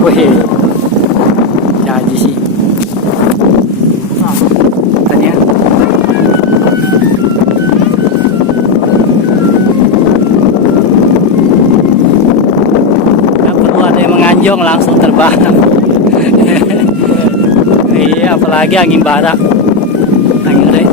Wih, jadi sih. Tanya. Nggak perlu ada yang menganjong, langsung terbang. Iya, apalagi angin barat. Angin deh.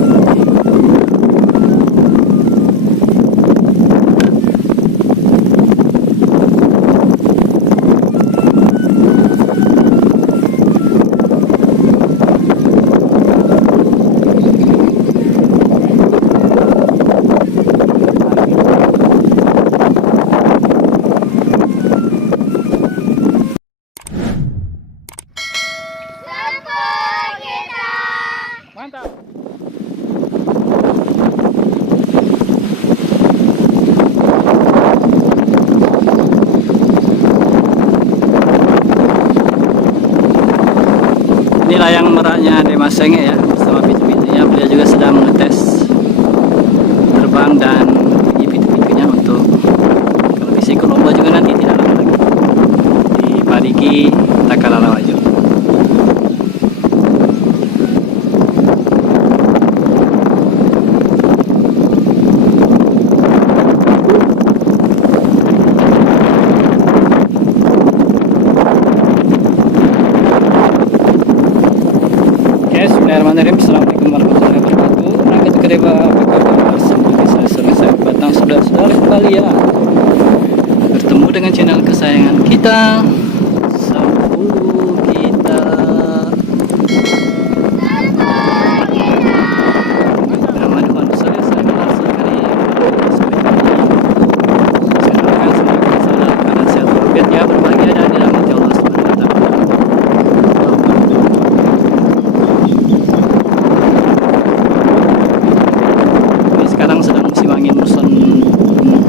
Mantap. Ini layang meraknya Mas Senge ya, bersama pitu-pitunya. Beliau juga sedang mengetes terbang dan uji pitu-pitunya untuk kalau bisa ikut lomba juga nanti tidak lama lagi di Parigi Takalalawajo. Bismillahirrahmanirrahim. Assalamualaikum warahmatullahi wabarakatuh. Berangkat ke Deba, apa kabar? Seperti saya sering saya batang saudara-saudara kembali ya, bertemu dengan channel kesayangan kita, Sapu kita. Nama Tuhan saya langsung kali sore kali. Saya doakan semoga saudara keadaan sehat walafiat ya, berbahagia dan dirahmati Allah Subhanahu wa taala.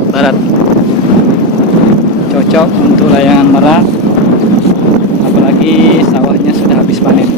Barat cocok untuk layangan merak, apalagi sawahnya sudah habis panen.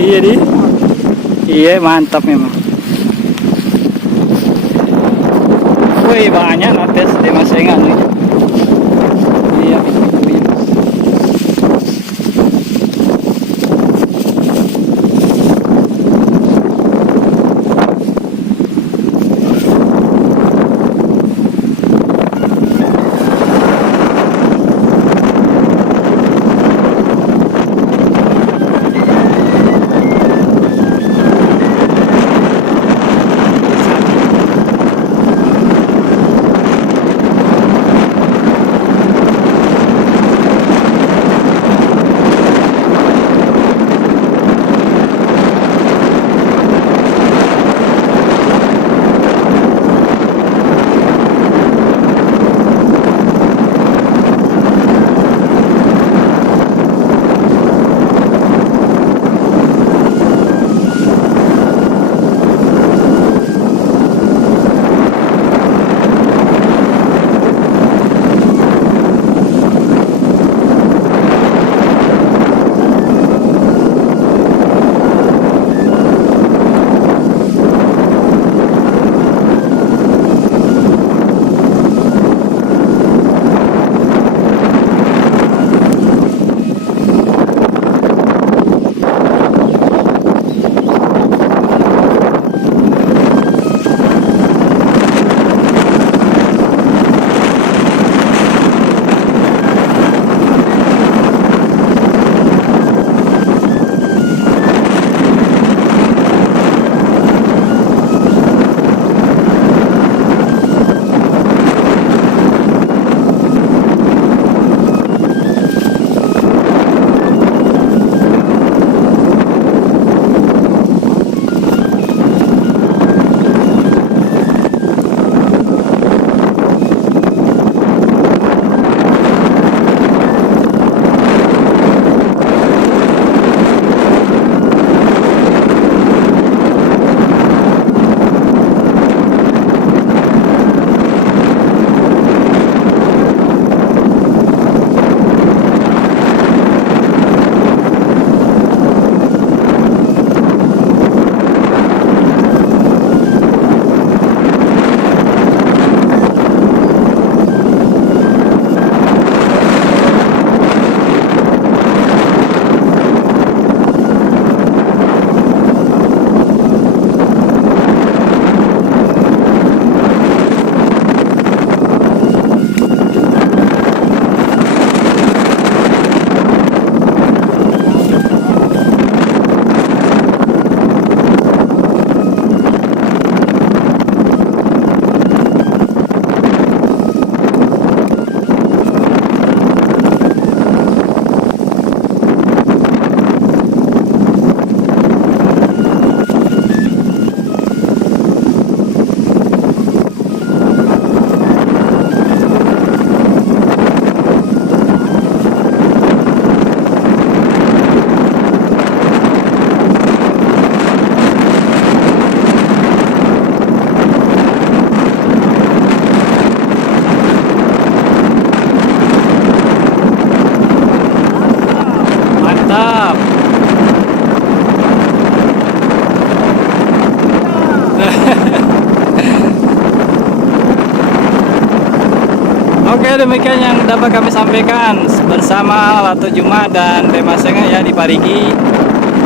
Iya di, iya mantap memang. Wih banyak nates di masengan nih. Iya pitu-pitunya. Oke, demikian yang dapat kami sampaikan bersama Lato Juma dan Demaseng ya di Parigi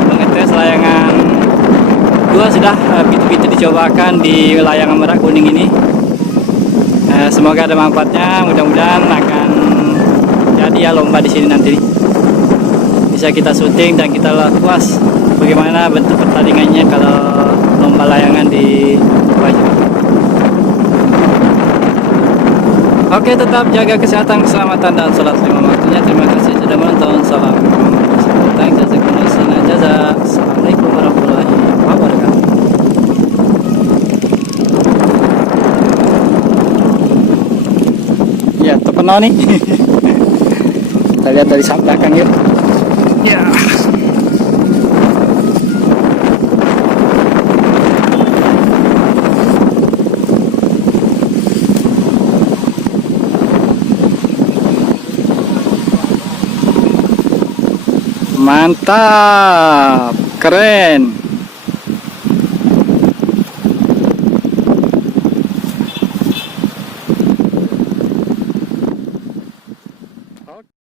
mengetes layangan. Dua sudah pitu-pitu dicobakan di layangan Merak Kuning ini. Semoga ada manfaatnya, mudah-mudahan akan jadi ya lomba di sini nanti. Bisa kita syuting dan kita puas bagaimana bentuk pertandingannya kalau lomba layangan di Wajah. Oke, tetap jaga kesehatan, keselamatan, dan sholat lima waktunya. Terima kasih sudah menonton. Salam. Assalamualaikum warahmatullahi wabarakatuh. Ya, terkenal nih. Kita lihat dari belakang yuk. Ya. Mantap, keren.